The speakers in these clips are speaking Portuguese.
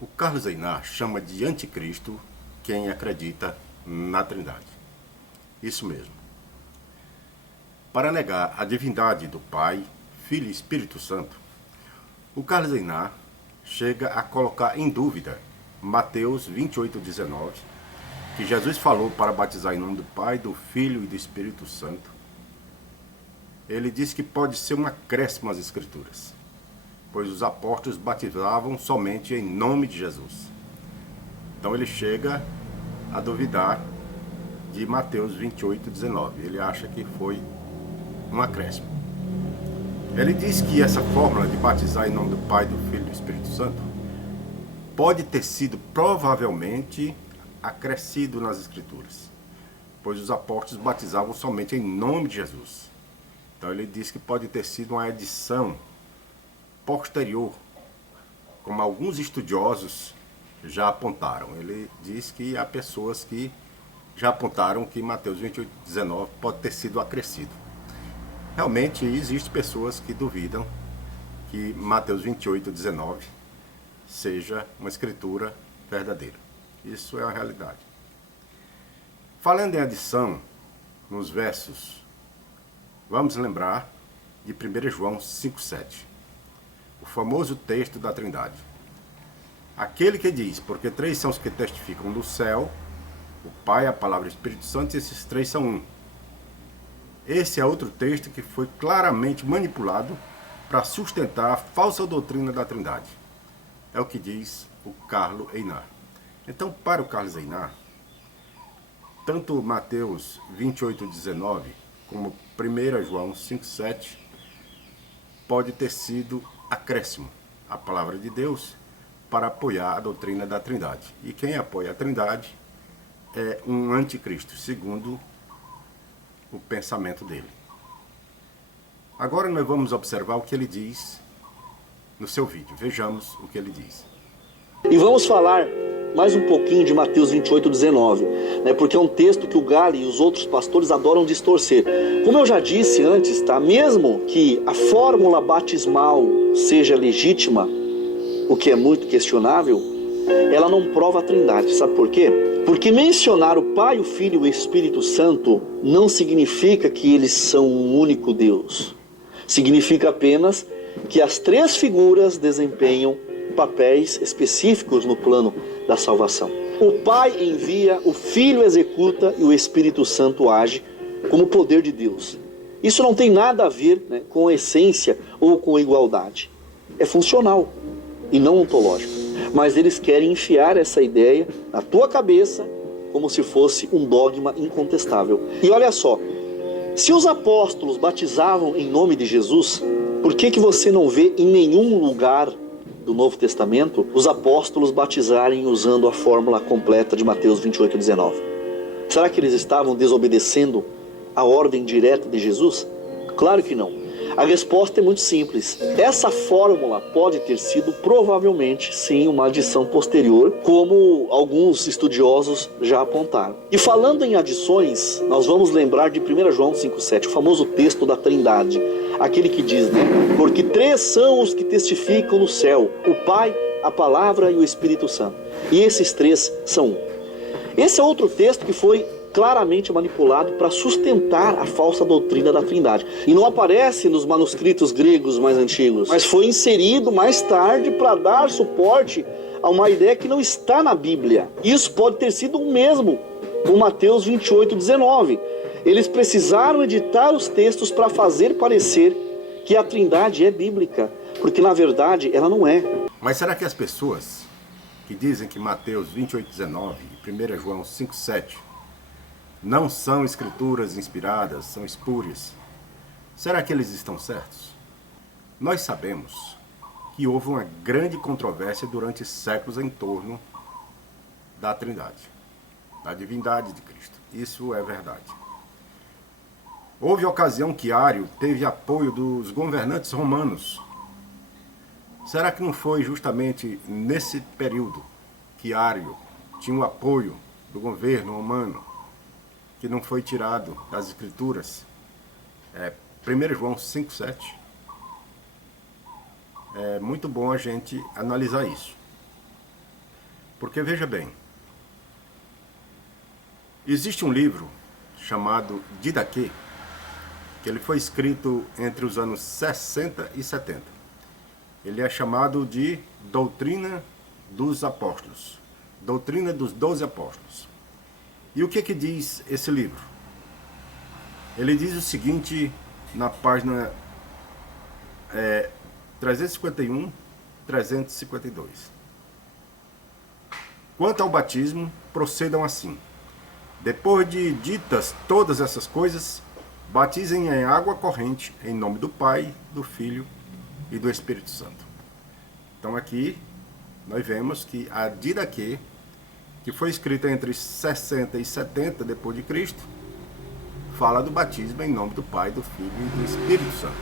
O Carlos Einar chama de anticristo quem acredita na Trindade. Isso mesmo. Para negar a divindade do Pai, Filho e Espírito Santo, o Carlos Einar chega a colocar em dúvida Mateus 28:19, que Jesus falou para batizar em nome do Pai, do Filho e do Espírito Santo. Ele diz que pode ser um acréscimo às Escrituras, pois os apóstolos batizavam somente em nome de Jesus. Então ele chega a duvidar de Mateus 28:19. Ele acha que foi um acréscimo. Ele diz que essa fórmula de batizar em nome do Pai, do Filho e do Espírito Santo pode ter sido provavelmente acrescido nas Escrituras, pois os apóstolos batizavam somente em nome de Jesus. Então ele diz que pode ter sido uma edição posterior, como alguns estudiosos já apontaram. Ele diz que há pessoas que já apontaram que Mateus 28:19 pode ter sido acrescido. Realmente existem pessoas que duvidam que Mateus 28:19 seja uma escritura verdadeira. Isso é a realidade. Falando em adição, nos versos, vamos lembrar de 1 João 5,7, o famoso texto da Trindade. Aquele que diz, porque três são os que testificam no céu, o Pai, a Palavra e o Espírito Santo, e esses três são um. Esse é outro texto que foi claramente manipulado para sustentar a falsa doutrina da Trindade. É o que diz o Carlos Einar. Então, para o Carlos Einar, tanto Mateus 28:19 como 1 João 5,7 pode ter sido acréscimo à palavra de Deus para apoiar a doutrina da Trindade. E quem apoia a Trindade é um anticristo, segundo o pensamento dele. Agora nós vamos observar o que ele diz no seu vídeo. Vejamos o que ele diz. E vamos falar mais um pouquinho de Mateus 28:19, né? Porque é um texto que o Galli e os outros pastores adoram distorcer. Como eu já disse antes, tá? Mesmo que a fórmula batismal seja legítima, o que é muito questionável, ela não prova a Trindade. Sabe por quê? Porque mencionar o Pai, o Filho e o Espírito Santo não significa que eles são um único Deus. Significa apenas que as três figuras desempenham papéis específicos no plano da salvação. O Pai envia, o Filho executa e o Espírito Santo age como poder de Deus. Isso não tem nada a ver, né, com essência ou com igualdade. É funcional e não ontológico. Mas eles querem enfiar essa ideia na tua cabeça como se fosse um dogma incontestável. E olha só, se os apóstolos batizavam em nome de Jesus, por que você não vê em nenhum lugar do Novo Testamento os apóstolos batizarem usando a fórmula completa de Mateus 28:19? Será que eles estavam desobedecendo a ordem direta de Jesus? Claro que não. A resposta é muito simples. Essa fórmula pode ter sido provavelmente, sim, uma adição posterior, como alguns estudiosos já apontaram. E falando em adições, nós vamos lembrar de 1 João 5,7, o famoso texto da Trindade. Aquele que diz, né? Porque três são os que testificam no céu, o Pai, a Palavra e o Espírito Santo. E esses três são um. Esse é outro texto que foi claramente manipulado para sustentar a falsa doutrina da Trindade. E não aparece nos manuscritos gregos mais antigos, mas foi inserido mais tarde para dar suporte a uma ideia que não está na Bíblia. Isso pode ter sido o mesmo com Mateus 28:19. Eles precisaram editar os textos para fazer parecer que a Trindade é bíblica, porque na verdade ela não é. Mas será que as pessoas que dizem que Mateus 28:19 e 1 João 5,7 não são escrituras inspiradas, são espúrias, será que eles estão certos? Nós sabemos que houve uma grande controvérsia durante séculos em torno da Trindade, da divindade de Cristo. Isso é verdade. Houve ocasião que Ário teve apoio dos governantes romanos. Será que não foi justamente nesse período que Ário tinha o apoio do governo romano, que não foi tirado das Escrituras? 1 João 5,7. É muito bom a gente analisar isso. Porque veja bem, existe um livro chamado Didaquê, que ele foi escrito entre os anos 60 e 70. Ele é chamado de Doutrina dos Apóstolos, Doutrina dos 12 Apóstolos. E o que diz esse livro? Ele diz o seguinte na página 351, 352. Quanto ao batismo, procedam assim. Depois de ditas todas essas coisas, batizem em água corrente, em nome do Pai, do Filho e do Espírito Santo. Então aqui nós vemos que a Didaquê, que foi escrita entre 60 e 70 depois de Cristo, fala do batismo em nome do Pai, do Filho e do Espírito Santo,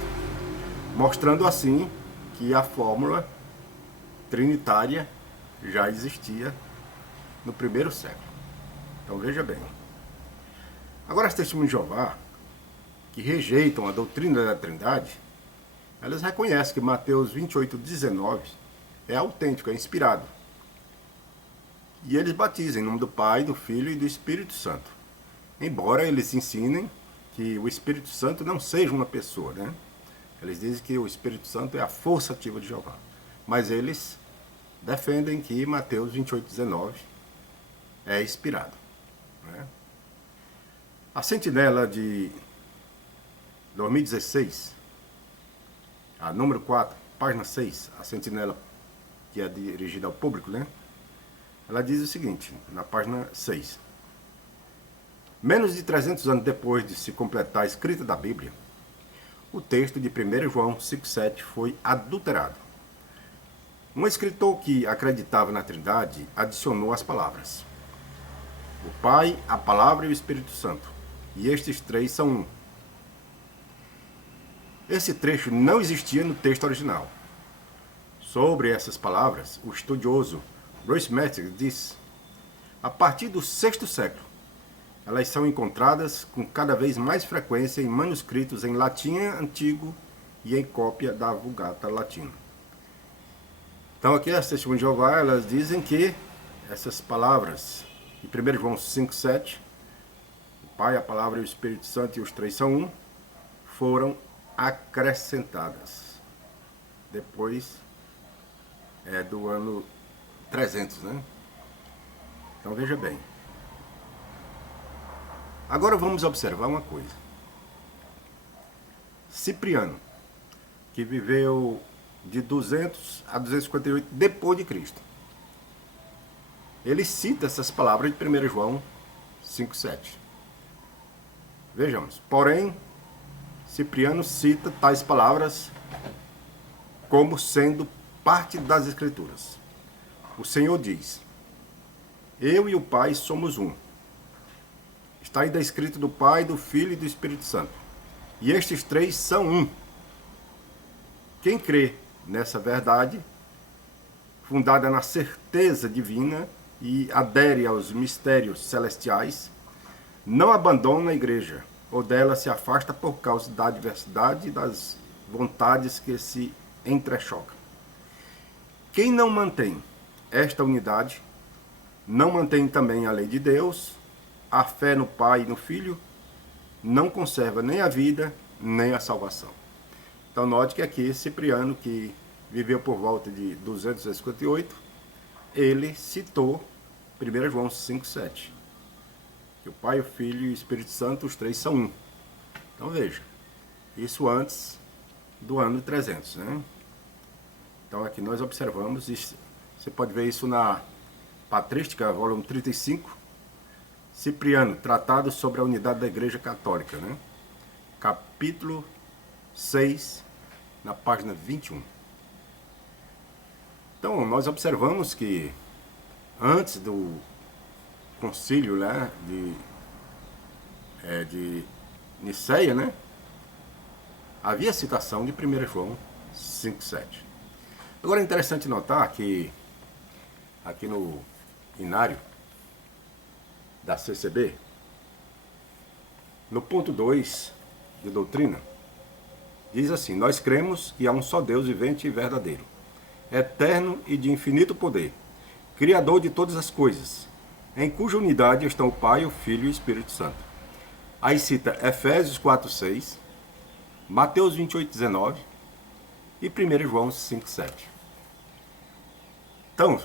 mostrando assim que a fórmula trinitária já existia no primeiro século. Então veja bem. Agora as testemunhas de Jeová, que rejeitam a doutrina da Trindade, elas reconhecem que Mateus 28:19 é autêntico, é inspirado. E eles batizam em nome do Pai, do Filho e do Espírito Santo. Embora eles ensinem que o Espírito Santo não seja uma pessoa, né? Eles dizem que o Espírito Santo é a força ativa de Jeová. Mas eles defendem que Mateus 28:19 é inspirado, né? A Sentinela de 2016, a número 4, página 6, a Sentinela que é dirigida ao público, né? Ela diz o seguinte, na página 6. Menos de 300 anos depois de se completar a escrita da Bíblia, o texto de 1 João 5,7 foi adulterado. Um escritor que acreditava na Trindade adicionou as palavras: o Pai, a Palavra e o Espírito Santo. E estes três são um. Esse trecho não existia no texto original. Sobre essas palavras, o estudioso Royce Metzger diz: a partir do VI século, elas são encontradas com cada vez mais frequência em manuscritos em latim antigo e em cópia da Vulgata Latina. Então aqui as testemunhas de Jeová, elas dizem que essas palavras de 1 João 5,7, o Pai, a Palavra e o Espírito Santo e os três são um, foram acrescentadas depois do ano 300, né? Então veja bem. Agora vamos observar uma coisa. Cipriano, que viveu de 200 a 258 depois de Cristo, ele cita essas palavras de 1 João 5,7. Vejamos. Porém, Cipriano cita tais palavras como sendo parte das Escrituras. O Senhor diz: eu e o Pai somos um. Está ainda escrito do Pai, do Filho e do Espírito Santo. E estes três são um. Quem crê nessa verdade, fundada na certeza divina e adere aos mistérios celestiais, não abandona a igreja, ou dela se afasta por causa da adversidade e das vontades que se entrechocam. Quem não mantém esta unidade, não mantém também a lei de Deus, a fé no Pai e no Filho, não conserva nem a vida, nem a salvação. Então note que aqui Cipriano, que viveu por volta de 258, ele citou 1 João 5,7. Que o Pai, o Filho e o Espírito Santo, os três são um. Então veja, isso antes do ano 300, né? Então aqui nós observamos, você pode ver isso na Patrística, volume 35, Cipriano, Tratado sobre a Unidade da Igreja Católica, né? Capítulo 6, na página 21. Então nós observamos que antes do concílio, né, de Niceia, né, havia citação de 1 João 5,7. Agora é interessante notar que aqui no inário da CCB, no ponto 2 de doutrina, diz assim: nós cremos que há um só Deus vivente e verdadeiro, eterno e de infinito poder, Criador de todas as coisas, em cuja unidade estão o Pai, o Filho e o Espírito Santo. Aí cita Efésios 4:6, Mateus 28:19 e 1 João 5:7. Então,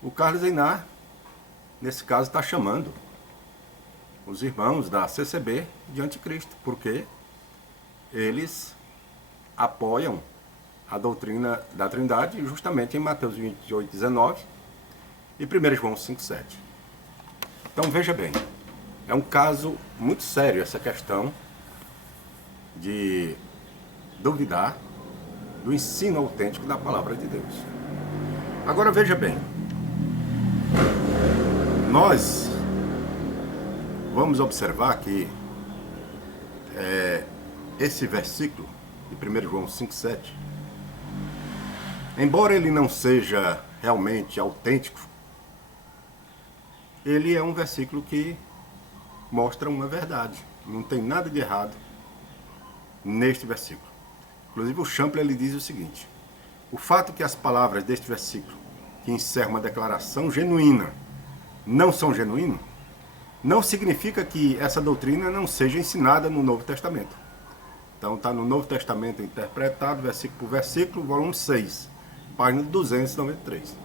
o Carlos Einar, nesse caso, está chamando os irmãos da CCB de anticristo, porque eles apoiam a doutrina da Trindade justamente em Mateus 28:19 e 1 João 5:7. Então veja bem, é um caso muito sério essa questão de duvidar do ensino autêntico da palavra de Deus. Agora veja bem, nós vamos observar que esse versículo de 1 João 5:7, embora ele não seja realmente autêntico, ele é um versículo que mostra uma verdade. Não tem nada de errado neste versículo. Inclusive o Champlin ele diz o seguinte: o fato que as palavras deste versículo, que encerra uma declaração genuína, não são genuínas, não significa que essa doutrina não seja ensinada no Novo Testamento. Então está no Novo Testamento interpretado, versículo por versículo, volume 6, página 293.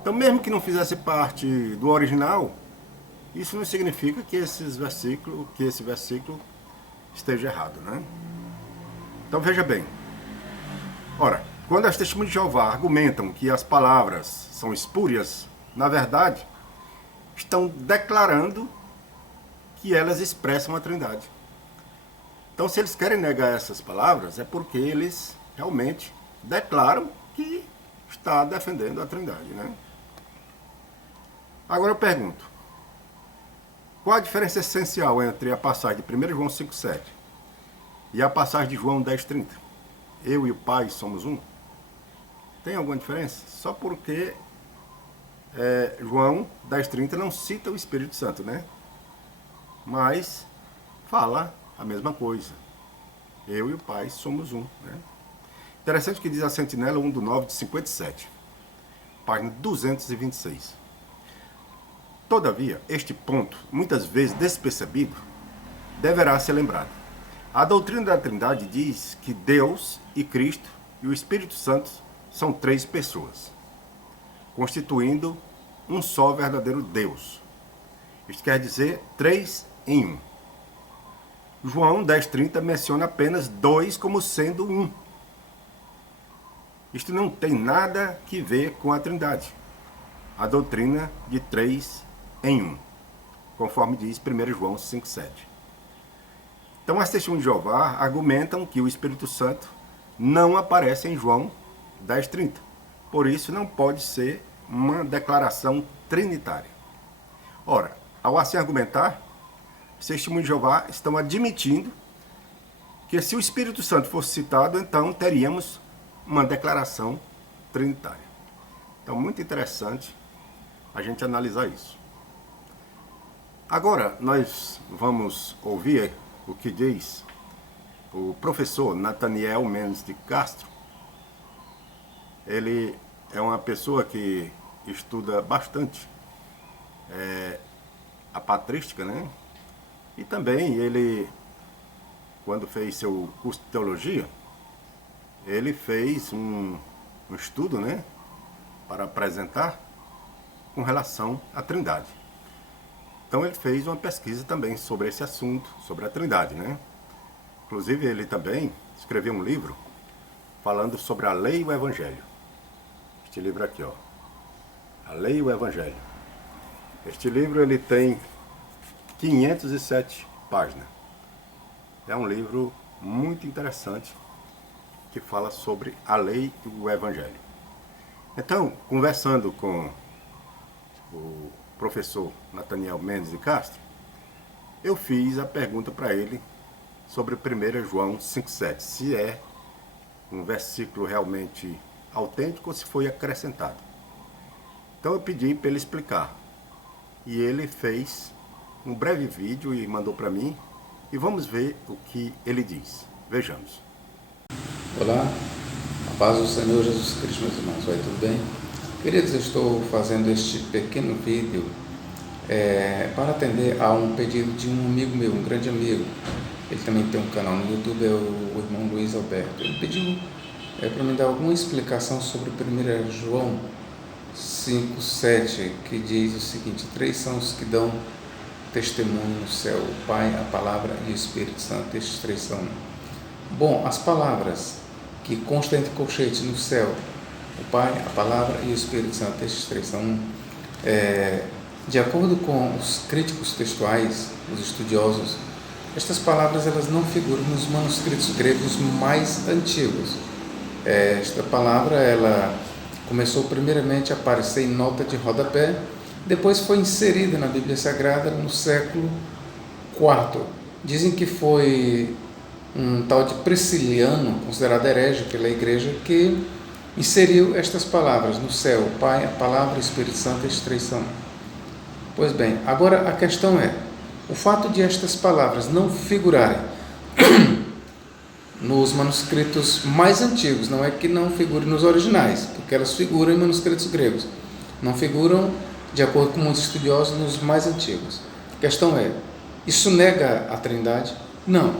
Então mesmo que não fizesse parte do original, isso não significa que esse versículo esteja errado, né? Então veja bem. Ora, quando as testemunhas de Jeová argumentam que as palavras são espúrias, na verdade, estão declarando que elas expressam a Trindade. Então, se eles querem negar essas palavras, é porque eles realmente declaram que está defendendo a Trindade, né? Agora eu pergunto, qual a diferença essencial entre a passagem de 1 João 5:7 e a passagem de João 10:30? Eu e o Pai somos um? Tem alguma diferença? Só porque João 10:30 não cita o Espírito Santo, né? Mas fala a mesma coisa. Eu e o Pai somos um, né? Interessante que diz a Sentinela 1/9 de 57, página 226. Todavia, este ponto, muitas vezes despercebido, deverá ser lembrado. A doutrina da Trindade diz que Deus e Cristo e o Espírito Santo são três pessoas, constituindo um só verdadeiro Deus. Isto quer dizer 3 em 1. João 10:30 menciona apenas 2 como sendo um. Isto não tem nada que ver com a Trindade, a doutrina de 3 em 1, conforme diz 1 João 5:7. Então as testemunhas de Jeová argumentam que o Espírito Santo não aparece em João 10:30. Por isso não pode ser uma declaração trinitária. Ora, ao assim argumentar, os testemunhos de Jeová estão admitindo que se o Espírito Santo fosse citado, então teríamos uma declaração trinitária. Então, muito interessante a gente analisar isso. Agora, nós vamos ouvir o que diz o professor Nathaniel Mendes de Castro. Ele é uma pessoa que estuda bastante a patrística, né? E também ele, quando fez seu curso de teologia, ele fez um estudo, né, para apresentar com relação à Trindade. Então ele fez uma pesquisa também sobre esse assunto, sobre a Trindade, né? Inclusive ele também escreveu um livro falando sobre a lei e o Evangelho. Este livro aqui, ó, A Lei e o Evangelho. Este livro ele tem 507 páginas. É um livro muito interessante que fala sobre a lei e o Evangelho. Então, conversando com o professor Nathaniel Mendes de Castro, eu fiz a pergunta para ele sobre 1 João 5:7, se é um versículo realmente autêntico ou se foi acrescentado. Então eu pedi para ele explicar. E ele fez um breve vídeo e mandou para mim. E vamos ver o que ele diz. Vejamos. Olá, a paz do Senhor Jesus Cristo, meus irmãos. Vai tudo bem? Queridos, eu estou fazendo este pequeno vídeo para atender a um pedido de um amigo meu, um grande amigo. Ele também tem um canal no YouTube, é o irmão Luiz Alberto. Ele pediu para me dar alguma explicação sobre 1 João 5,7, que diz o seguinte: 3 são os que dão testemunho no céu, o Pai, a Palavra e o Espírito Santo. Estes 3 são. Bom, as palavras que constam entre colchetes no céu, o Pai, a Palavra e o Espírito Santo, estes 3 são de acordo com os críticos textuais, os estudiosos, estas palavras elas não figuram nos manuscritos gregos mais antigos. Esta palavra ela começou primeiramente a aparecer em nota de rodapé, depois foi inserida na Bíblia Sagrada no século IV. Dizem que foi um tal de Prisciliano, considerado herege pela igreja, que inseriu estas palavras no céu, o Pai, a Palavra e o Espírito Santo, estes 3 são. Pois bem, agora a questão é, o fato de estas palavras não figurarem nos manuscritos mais antigos, não é que não figurem nos originais, porque elas figuram em manuscritos gregos, não figuram, de acordo com muitos estudiosos, nos mais antigos. A questão é, isso nega a Trindade? Não.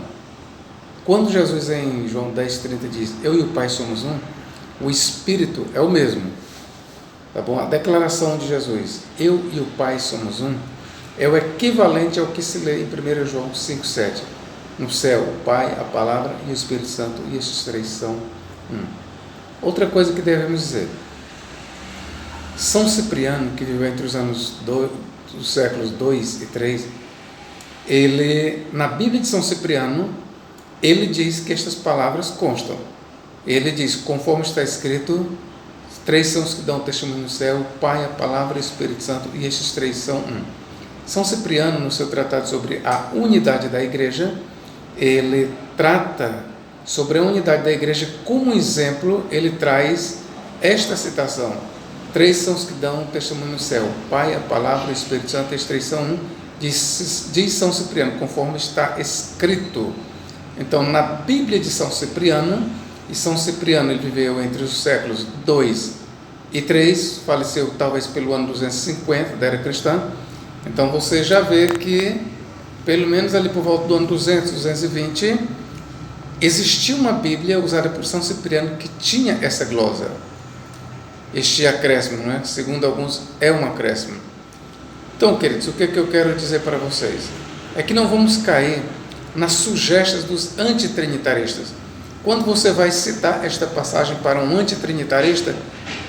Quando Jesus em João 10,30 diz, eu e o Pai somos um, o Espírito é o mesmo. Tá bom? A declaração de Jesus, eu e o Pai somos um, é o equivalente ao que se lê em 1 João 5,7. No céu, o Pai, a Palavra e o Espírito Santo, e estes 3 são um. Outra coisa que devemos dizer, São Cipriano, que viveu entre os séculos 2 e 3, ele, na Bíblia de São Cipriano, ele diz que estas palavras constam. Ele diz, conforme está escrito, 3 são os que dão testemunho no céu, o Pai, a Palavra e o Espírito Santo, e estes 3 são um. São Cipriano, no seu tratado sobre a unidade da igreja, ele trata sobre a unidade da igreja como exemplo, ele traz esta citação: 3 são os que dão testemunho no céu, o Pai, a Palavra e o Espírito Santo, estes 3 são um, diz São Cipriano, conforme está escrito. Então, na Bíblia de São Cipriano, e São Cipriano ele viveu entre os séculos 2 e 3, faleceu talvez pelo ano 250 da era cristã, então você já vê que, pelo menos ali por volta do ano 200, 220, existia uma Bíblia usada por São Cipriano que tinha essa glosa, este acréscimo, né? Segundo alguns, é um acréscimo. Então, queridos, o que eu quero dizer para vocês? É que não vamos cair nas sugestas dos antitrinitaristas. Quando você vai citar esta passagem para um antitrinitarista,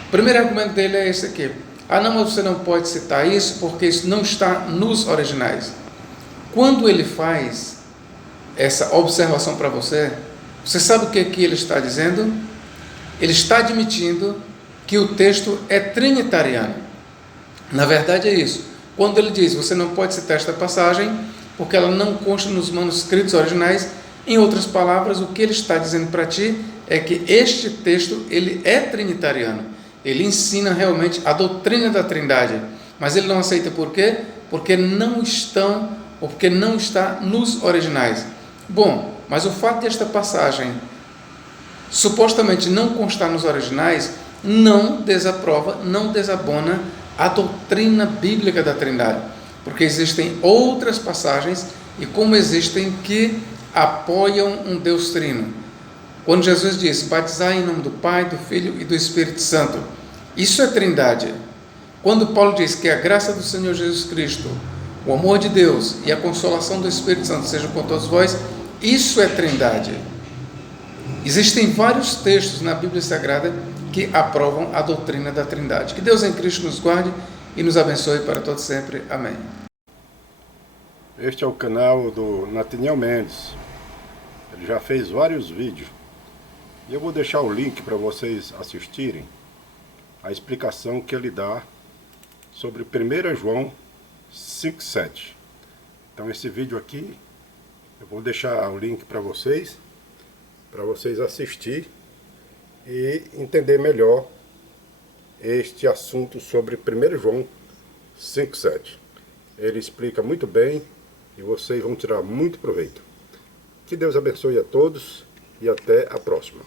o primeiro argumento dele é esse aqui: ah, não, mas você não pode citar isso porque isso não está nos originais. Quando ele faz essa observação para você, você sabe o que ele está dizendo? Ele está admitindo que o texto é trinitariano. Na verdade é isso. Quando ele diz, você não pode citar esta passagem porque ela não consta nos manuscritos originais, em outras palavras, o que ele está dizendo para ti é que este texto ele é trinitariano. Ele ensina realmente a doutrina da Trindade, mas ele não aceita por quê? Porque não está nos originais. Bom, mas o fato desta passagem supostamente não constar nos originais não desaprova, não desabona a doutrina bíblica da Trindade, porque existem outras passagens e como existem que apoiam um Deus trino. Quando Jesus diz, batizai em nome do Pai, do Filho e do Espírito Santo, isso é Trindade. Quando Paulo diz que a graça do Senhor Jesus Cristo, o amor de Deus e a consolação do Espírito Santo sejam com todos vós, isso é Trindade. Existem vários textos na Bíblia Sagrada que aprovam a doutrina da Trindade. Que Deus em Cristo nos guarde e nos abençoe para todos sempre. Amém. Este é o canal do Nathaniel Mendes. Ele já fez vários vídeos. E eu vou deixar o link para vocês assistirem a explicação que ele dá sobre 1 João 5,7. Então esse vídeo aqui, eu vou deixar o link para vocês assistir e entender melhor este assunto sobre 1 João 5,7. Ele explica muito bem e vocês vão tirar muito proveito. Que Deus abençoe a todos e até a próxima.